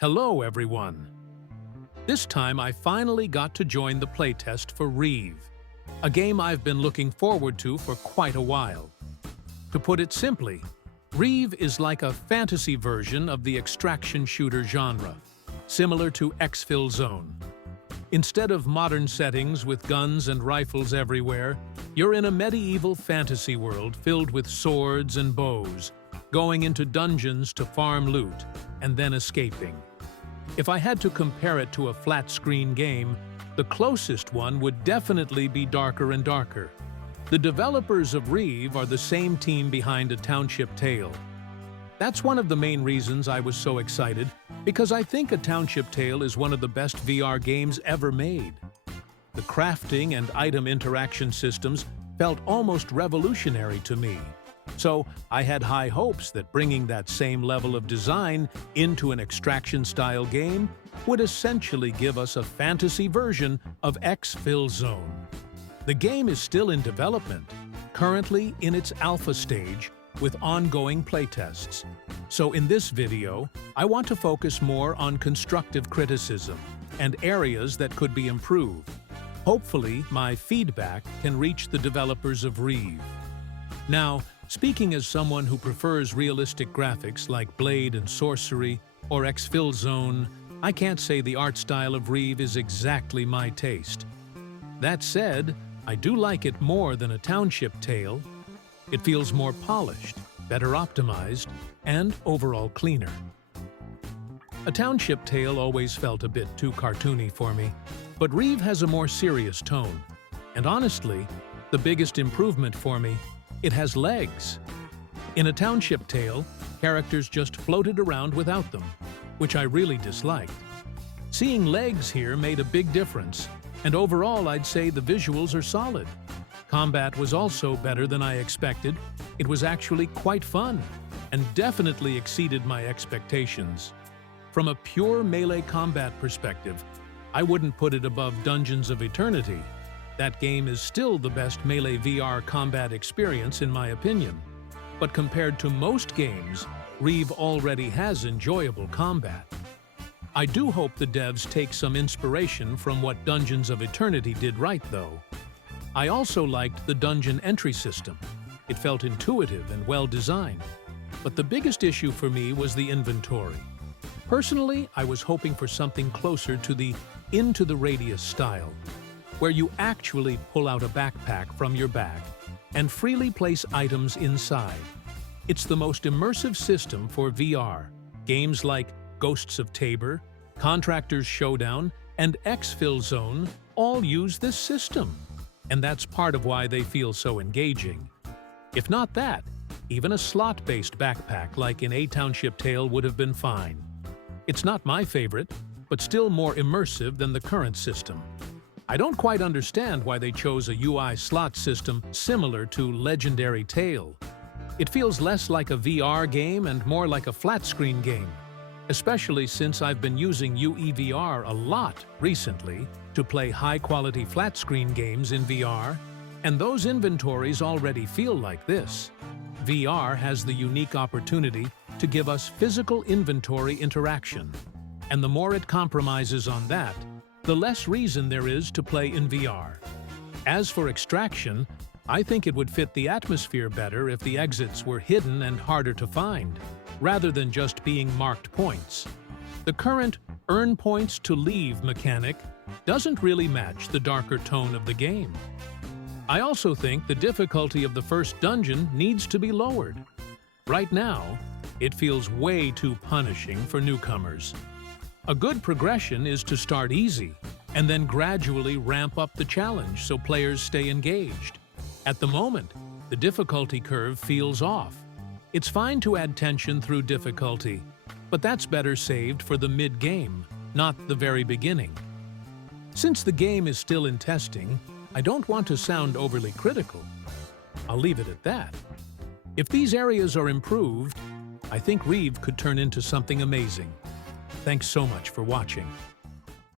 Hello, everyone. This time I finally got to join the playtest for Reave, a game I've been looking forward to for quite a while. To put it simply, Reave is like a fantasy version of the extraction shooter genre, similar to Exfil Zone. Instead of modern settings with guns and rifles everywhere, you're in a medieval fantasy world filled with swords and bows, going into dungeons to farm loot, and then escaping. If I had to compare it to a flat-screen game, the closest one would definitely be Darker and Darker. The developers of Reave are the same team behind A Township Tale. That's one of the main reasons I was so excited, because I think A Township Tale is one of the best VR games ever made. The crafting and item interaction systems felt almost revolutionary to me. So I had high hopes that bringing that same level of design into an extraction-style game would essentially give us a fantasy version of Exfil Zone. The game is still in development, currently in its alpha stage, with ongoing playtests. So in this video, I want to focus more on constructive criticism and areas that could be improved. Hopefully, my feedback can reach the developers of Reave. Now, speaking as someone who prefers realistic graphics like Blade and Sorcery or Exfil Zone, I can't say the art style of Reave is exactly my taste. That said, I do like it more than A Township Tale. It feels more polished, better optimized, and overall cleaner. A Township Tale always felt a bit too cartoony for me, but Reave has a more serious tone. And honestly, the biggest improvement for me, it has legs. In A Township Tale, characters just floated around without them, which I really disliked. Seeing legs here made a big difference, and overall I'd say the visuals are solid. Combat was also better than I expected. It was actually quite fun, and definitely exceeded my expectations. From a pure melee combat perspective, I wouldn't put it above Dungeons of Eternity. That game is still the best melee VR combat experience in my opinion. But compared to most games, Reave already has enjoyable combat. I do hope the devs take some inspiration from what Dungeons of Eternity did right though. I also liked the dungeon entry system. It felt intuitive and well designed. But the biggest issue for me was the inventory. Personally, I was hoping for something closer to the Into the Radius style, where you actually pull out a backpack from your bag and freely place items inside. It's the most immersive system for VR. Games like Ghosts of Tabor, Contractors Showdown, and Exfil Zone all use this system, and that's part of why they feel so engaging. If not that, even a slot-based backpack like in A Township Tale would have been fine. It's not my favorite, but still more immersive than the current system. I don't quite understand why they chose a UI slot system similar to Legendary Tale. It feels less like a VR game and more like a flat-screen game, especially since I've been using UEVR a lot recently to play high-quality flat-screen games in VR, and those inventories already feel like this. VR has the unique opportunity to give us physical inventory interaction, and the more it compromises on that, the less reason there is to play in VR. As for extraction, I think it would fit the atmosphere better if the exits were hidden and harder to find, rather than just being marked points. The current earn points to leave mechanic doesn't really match the darker tone of the game. I also think the difficulty of the first dungeon needs to be lowered. Right now, it feels way too punishing for newcomers. A good progression is to start easy, and then gradually ramp up the challenge so players stay engaged. At the moment, the difficulty curve feels off. It's fine to add tension through difficulty, but that's better saved for the mid-game, not the very beginning. Since the game is still in testing, I don't want to sound overly critical. I'll leave it at that. If these areas are improved, I think Reave could turn into something amazing. Thanks so much for watching.